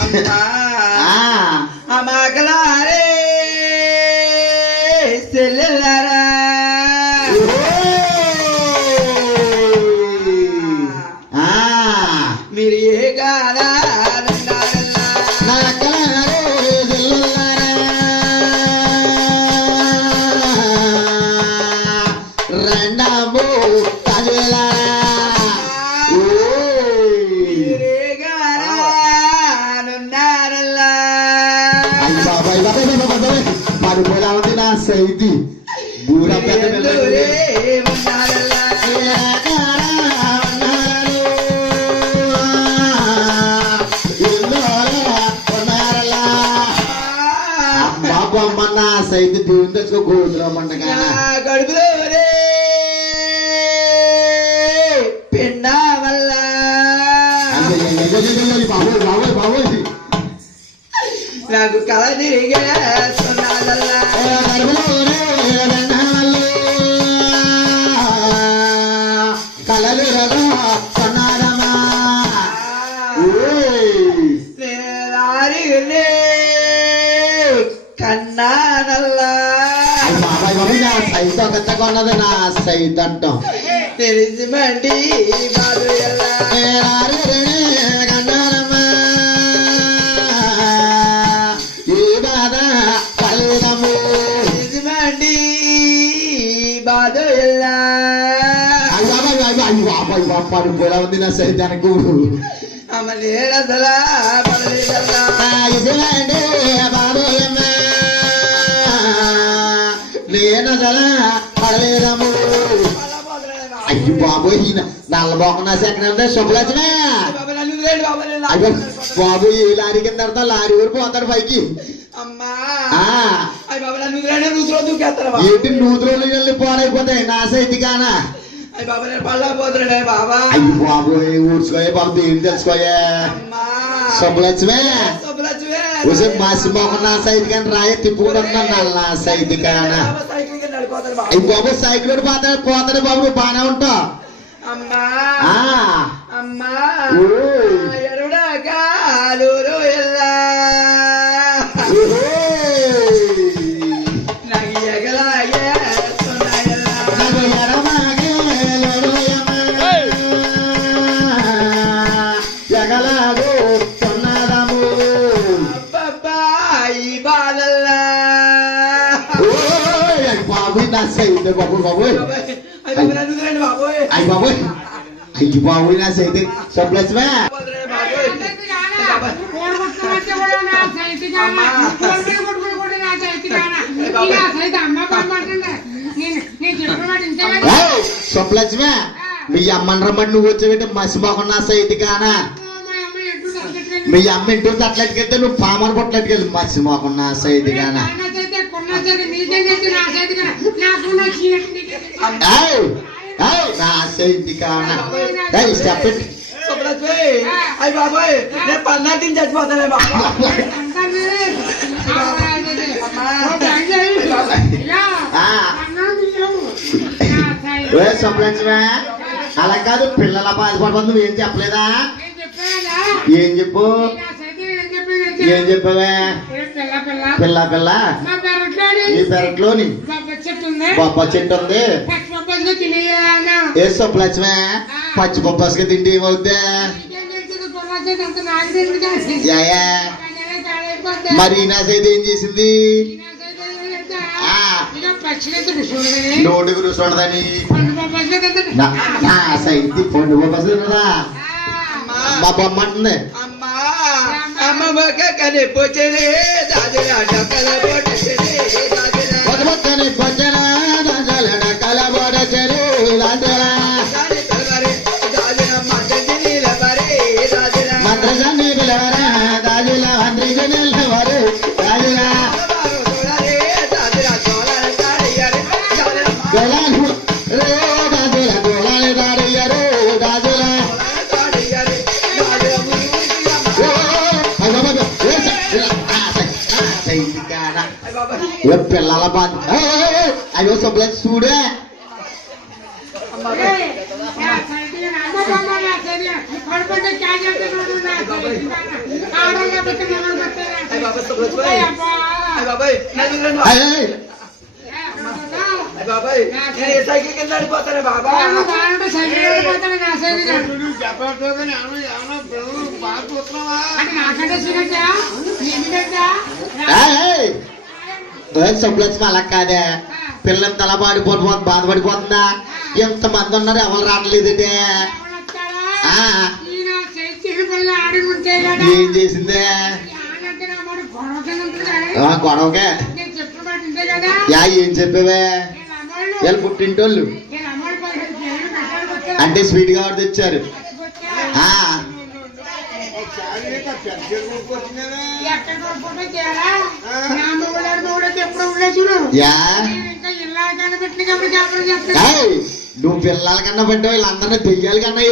అమ్మా. అమ్మకలారే సెల్లెల్లారా. పడిపోలా ఉంది నా సైతి. బూర పెద్ద. బాబు నా సైతి దేవుని తెచ్చుకో గోతులో మండగా కడుపులో పిండ వల్ల బాబోయ్ బాబోయ్ నా సైత్ ఒకత కొన్నది నా సైత్ అంటాం. తెలిసి మండి బాదు ఎల్లా బాదు ఎల్లా ఉంది నా సైతానికి పడలేదల్లా నేనదల పడలేదమ్ము అయ్యి బాబోయ్ ఈయన నల్ల బొక్క నా సెకండ్ బాబా బాబా నేను అయ్యో. బాబు ఈ లారీ కింద లారీ ఊరు పోతాడు పైకి అమ్మా ఏంటి నూతులు వెళ్ళి పోడైపోతాయి నా సైతి కానా అయ్య బాబా బాబా అయ్యి బాబు ఊడ్చుకోయే బాబు ఏం తెలుసుకోయే అమ్మా శుభలక్ష్మే శుభలక్ష్మి. ఉసి మాసి మొక్క నా సైతి కానీ రాయ తిప్పుకుంటున్నా నా సైతి కానా బాబా సైకిల్. అయ్యి బాబు పోతాడు పోతాడు బాబు నువ్వు బాగానే ఉంటావు అమ్మా అమ్మా సప్లస్మే మీ అమ్మని రమ్మని నువ్వు వచ్చేవింటే మసి మొహం నా సైతి కానా మీ అమ్మ ఇంటి అట్లెట్టుకెళ్తే నువ్వు పామర్ పొట్లెట్టుకెళ్ళి మసి మొహం నా సైతి కానా నా ఇట్. శుభలక్ష్మి. అయ్య బాబోయ్ నేను పన్నాటిని చచ్చిపోతానే బాబా. అలా కాదు పిల్లల బాధపడబోదు నువ్వు ఏం చెప్పలేదా? ఏం చెప్పు? ఏం చెప్పావే? పిల్ల పిల్ల. ఈ పెరట్లోని బొప్ప చెట్టు ఉంది ఏ సప్లస్మే పచ్చి బొప్పస్గా తిండి ఏమవుద్దే మరి నా సైతే ఏం చేసింది ఆ. నోటి గురించి ఉండదని నా నా సైతి పండు బొప్పస్ తిన్నదా మా బొమ్మ అంటుంది అమ్మా అమ్మ మొక్క కనిపించలే దాదిరా డొక్కల పొట్టలే ఏయ్, ఏ, అబ్బా. అయ్య బాబాయ్ నేను ఏ సైకిల్ కింద పడిపోతాను బాబా వాడు సుబ్బలక్ష్మి అలా కాదే. పిల్లలు తల పాడిపోతుంది బాధపడిపోతుందా? ఎంతమంది ఉన్నారు ఎవరు కదా. ఏం చేసిందే? గొడవకే. యా ఏం చెప్పావే. వీళ్ళు పుట్టింటోళ్ళు. అంటే స్వీట్గా ఒకటి తెచ్చారు ఆ, ఎక్కడ ఫోటో చేయాలా నా మొగుడు మొగుడు ఎప్పుడు ఉండలేదు చూడు యా. నేను ఇంకా ఇల్లా కనిపెట్టిన కాబట్టి ఏయ్, నువ్వు పిల్లల కన్నా పడ్డావు వీళ్ళందరినీ దెయ్యాల కన్నా